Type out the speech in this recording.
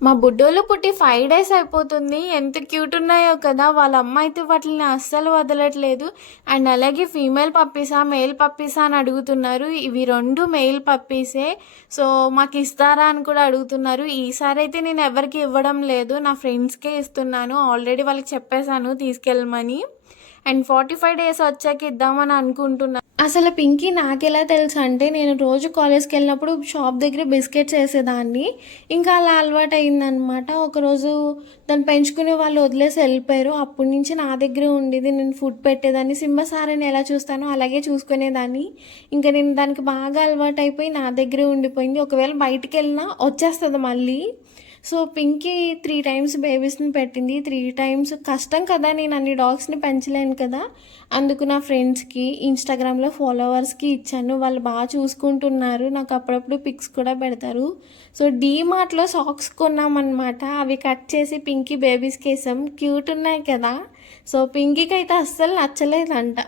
మా బుడ్డోళ్ళు పుట్టి 5 డేస్ అయిపోతుంది. ఎంత క్యూట్ ఉన్నాయో కదా! వాళ్ళ అమ్మ అయితే వాటిల్ని అస్సలు వదలట్లేదు. అండ్ అలాగే ఫీమేల్ పప్పీసా? మేల్ పప్పీసా? అని అడుగుతున్నారు. ఇవి 2 మెయిల్ పప్పీసే. సో, మాకిస్తారా అని కూడా అడుగుతున్నారు. ఈసారైతే నేను ఎవరికీ ఇవ్వడం లేదు. నా ఫ్రెండ్స్‌కే ఇస్తున్నాను. ఆల్రెడీ వాళ్ళకి చెప్పేసాను తీసుకెళ్ళమని. అండ్ 45 డేస్ వచ్చాక ఇద్దామని అనుకుంటున్నా. అసలు పింకీ నాకెలా తెలుసంటే, నేను రోజు కాలేజ్‌కెళ్ళినప్పుడు షాప్ దగ్గర బిస్కెట్స్ ఏసేదాన్ని. ఇంకా అలా అలవాటయిందనమాట. ఒకరోజు దాన్ని పెంచుకునే వాళ్ళు వదిలేసి వెళ్ళిపోయారు. అప్పటి నుంచి నా దగ్గరే ఉండేది. నేను ఫుడ్ పెట్టేదాన్ని. సింబా సార్‌ని ఎలా చూస్తానో అలాగే చూసుకునేదాన్ని. ఇంకా నేను దానికి బాగా అలవాటయిపోయి నా దగ్గరే ఉండిపోయింది. ఒకవేళ బయటికెళ్ళినా వచ్చేస్తది మళ్ళీ. సో, పింకీ 3 టైమ్స్ బేబీస్‌ని పెట్టింది. 3 టైమ్స్ కష్టం కదా! నేను అన్ని డాగ్స్‌ని పెంచలేను కదా! అందుకు నా ఫ్రెండ్స్‌కి, ఇన్‌స్టాగ్రామ్‌లో ఫాలోవర్స్‌కి ఇచ్చాను. వాళ్ళు చూసుకుంటున్నారు. నాకు అప్పుడప్పుడు పిక్స్ కూడా పెడతారు. సో, డీమార్ట్‌లో సాక్స్ కొన్నామనమాట. అవి కట్ చేసి పింకీ బేబీస్‌కేసాం. క్యూట్ ఉన్నాయి కదా! సో, పింకీకైతే అస్సలు నచ్చలేదంట.